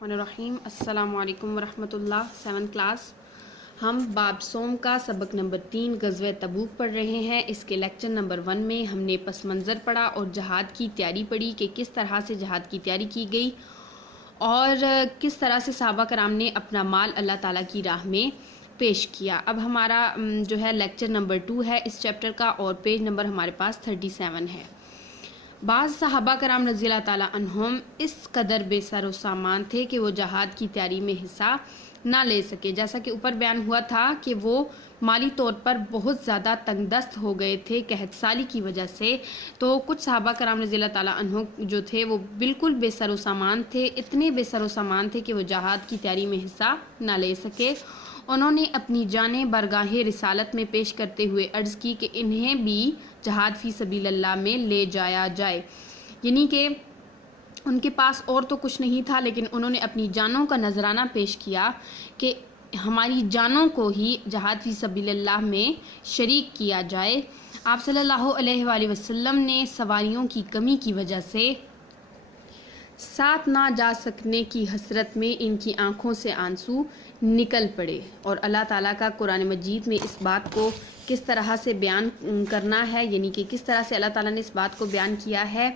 बिस्मिल्लाहिर्रहमानिर्रहीम। अस्सलाम वालेकुम वरहमतुल्लाह। 7th क्लास हम बाब सोम का सबक नंबर 3 ग़ज़वे तबूक पढ़ रहे हैं। इसके लेक्चर नंबर 1 में हमने पस मंज़र पढ़ा और जहाद की तैयारी पढ़ी कि किस तरह से जहाद की तैयारी की गई और किस तरह से सहाबा कराम ने अपना माल अल्लाह ताला की राह में पेश किया। अब हमारा जो है लेक्चर नंबर 2 है इस चैप्टर का और पेज नंबर हमारे पास 37 है। बाज़ सहाबा कराम रज़ियल्लाहु ताला अन्हुम इस कदर बेसर सामान थे कि वो जहाद की तैयारी में हिस्सा ना ले सके। जैसा कि ऊपर बयान हुआ था कि वो माली तौर पर बहुत ज़्यादा तंगदस्त हो गए थे कहत साली की वजह से। तो कुछ सहाबा कराम रज़ियल्लाहु ताला अन्हुम जो थे वो बिल्कुल बेसर सामान थे, इतने बेसर सामान थे कि वो जहाद की तैयारी में हिस्सा ना ले सके। उन्होंने अपनी जानें बरगाहे रिसालत में पेश करते हुए अर्ज़ की कि इन्हें भी जहाद फ़ी सबीलिल्लाह में ले जाया जाए, यानी कि उनके पास और तो कुछ नहीं था लेकिन उन्होंने अपनी जानों का नजराना पेश किया कि हमारी जानों को ही जहाद फ़ी सबीलिल्लाह में शरीक किया जाए। आप सल्लल्लाहु अलैहि वसल्लम ने सवारियों की कमी की वजह से साथ ना जा सकने की हसरत में इनकी आंखों से आंसू निकल पड़े और अल्लाह ताला का कुरान मजीद में इस बात को किस तरह से बयान करना है, यानी कि किस तरह से अल्लाह ताला ने इस बात को बयान किया है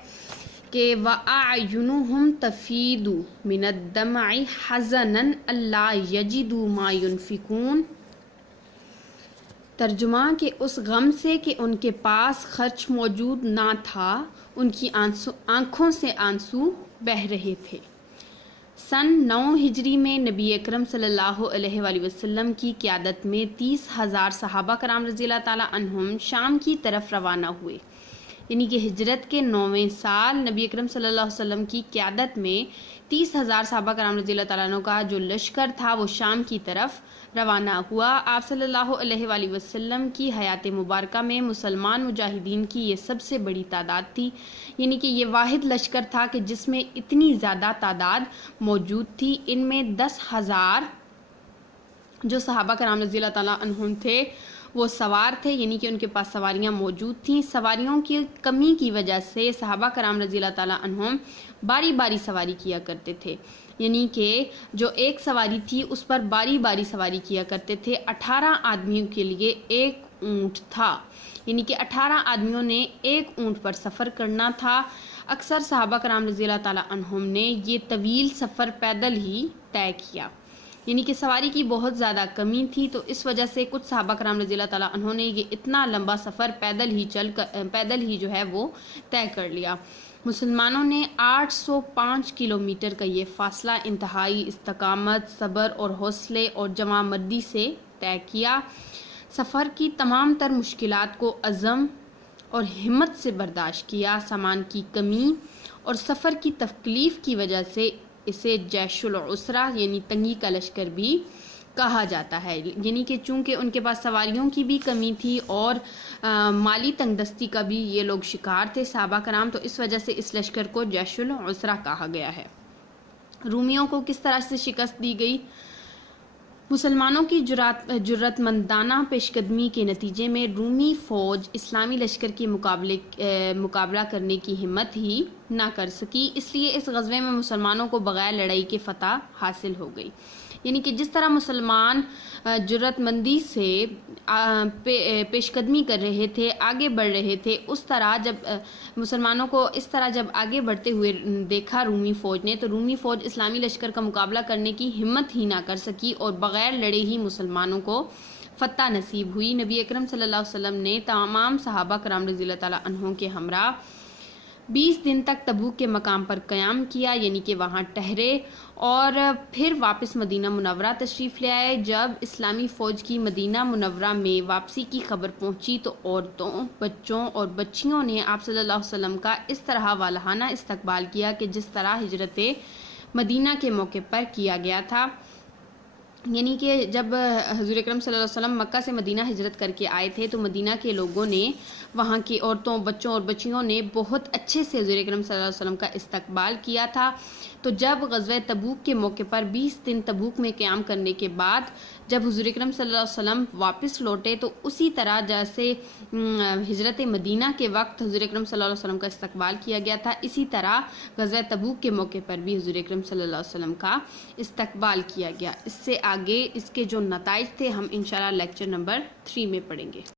कि वअयुनुहुम तफीदु मिनद्दमइ हज़नन अल्ला यजिदु मा युनफिकून। तर्जुमा के उस गम से कि उनके पास खर्च मौजूद ना था, उनकी आंखों से आंसू बह रहे थे। सन 9 हिजरी में नबी अकरम सल्लल्लाहु अलैहि वसल्लम की क़यादत में 30,000 सहाबा कराम रज़ियल्लाहु ताला अन्हुम शाम की तरफ रवाना हुए, यानी कि हिजरत के 9वें साल नबी अकरम सल्लल्लाहु अलैहि वसल्लम की क़यादत में 30,000 सहाबा कराम रज़ियल्लाहु ताला अन्हुम का जो लश्कर था वो शाम की तरफ रवाना हुआ। आप सल्लल्लाहु अलैहि वसल्लम की हयात मुबारका में मुसलमान मुजाहिदीन की ये सबसे बड़ी तादाद थी, यानी कि ये वाहिद लश्कर था कि जिसमें इतनी ज़्यादा तादाद मौजूद थी। इनमें 10,000 जो सहाबा कराम रज़ियल्लाहु ताला अन्हुम थे वो सवार थे, यानी कि उनके पास सवारियां मौजूद थीं। सवारियों की कमी की वजह से सहाबा कराम रज़ियल्लाहु ताला अन्हुम बारी बारी सवारी किया करते थे, यानी कि जो एक सवारी थी उस पर बारी बारी सवारी किया करते थे। 18 आदमियों के लिए एक ऊँट था, यानी कि 18 आदमियों ने एक ऊँट पर सफ़र करना था। अक्सर सहाबा कराम रज़ियल्लाहु ताला अन्हुम ने ये तवील सफ़र पैदल ही तय किया, यानी कि सवारी की बहुत ज़्यादा कमी थी। तो इस वजह से कुछ सहाबा कराम रज़ियल्लाहु ताला अन्हुम ने ये इतना लंबा सफ़र पैदल ही जो है वो तय कर लिया। मुसलमानों ने 805 किलोमीटर का ये फ़ासला इंतहाई इस्तकामत, सब्र और हौसले और जमा मर्दी से तय किया। सफ़र की तमाम तर मुश्किलात को अज़म और हिम्मत से बर्दाश्त किया। सामान की कमी और सफ़र की तकलीफ़ की वजह से इसे जैशुल उसरा यानी तंगी का लश्कर भी कहा जाता है, यानी कि चूँकि उनके पास सवारियों की भी कमी थी और माली तंगदस्ती का भी ये लोग शिकार थे सहाबा कराम, तो इस वजह से इस लश्कर को जैशुल उसरा कहा गया है। रूमियों को किस तरह से शिकस्त दी गई? मुसलमानों की जुर्रतमंदाना पेशकदमी के नतीजे में रूमी फ़ौज इस्लामी लश्कर के मुकाबला करने की हिम्मत ही ना कर सकी। इसलिए इस ग़ज़वे में मुसलमानों को बग़ैर लड़ाई के फ़तह हासिल हो गई, यानी कि जिस तरह मुसलमान जुर्रतमंदी से पेशकदमी कर रहे थे, आगे बढ़ रहे थे, उस तरह जब मुसलमानों को इस तरह जब आगे बढ़ते हुए देखा रूमी फ़ौज ने, तो रूमी फ़ौज इस्लामी लश्कर का मुकाबला करने की हिम्मत ही ना कर सकी और बग़ैर लड़े ही मुसलमानों को फ़तह नसीब हुई। नबी अकरम सल्लल्लाहु अलैहि वसल्लम ने तमाम सहाबा कराम रज़ियल्लाहु ताला अन्हुम के हमरा 20 दिन तक तबूक के मकाम पर क़याम किया, यानी कि वहाँ ठहरे और फिर वापस मदीना मुनव्वरा तशरीफ़ ले आए। जब इस्लामी फ़ौज की मदीना मुनव्वरा में वापसी की खबर पहुँची तो औरतों, बच्चों और बच्चियों ने आप सल्लल्लाहु अलैहि वसल्लम का इस तरह वालहाना इस्तकबाल किया कि जिस तरह हिजरत मदीना के मौके पर किया गया था। یعنی کہ جب حضور اکرم صلی اللہ علیہ وسلم مکہ سے مدینہ ہجرت کر کے آئے تھے تو مدینہ کے لوگوں نے، وہاں کی عورتوں، بچوں اور بچیوں نے بہت اچھے سے حضور اکرم صلی اللہ علیہ وسلم کا استقبال کیا تھا۔ تو جب غزوہ تبوک کے موقع پر 20 دن تبوک میں قیام کرنے کے بعد جب حضور اکرم صلی اللہ علیہ وسلم واپس لوٹے تو اسی طرح جیسے ہجرت مدینہ کے وقت حضور اکرم صلی اللہ علیہ وسلم کا استقبال کیا گیا تھا، اسی طرح غزوہ تبوک کے موقع پر بھی حضور اکرم صلی اللہ علیہ وسلم کا استقبال کیا گیا۔ اس سے آگے اس کے جو نتائج تھے ہم انشاءاللہ لیکچر نمبر 3 میں پڑھیں گے۔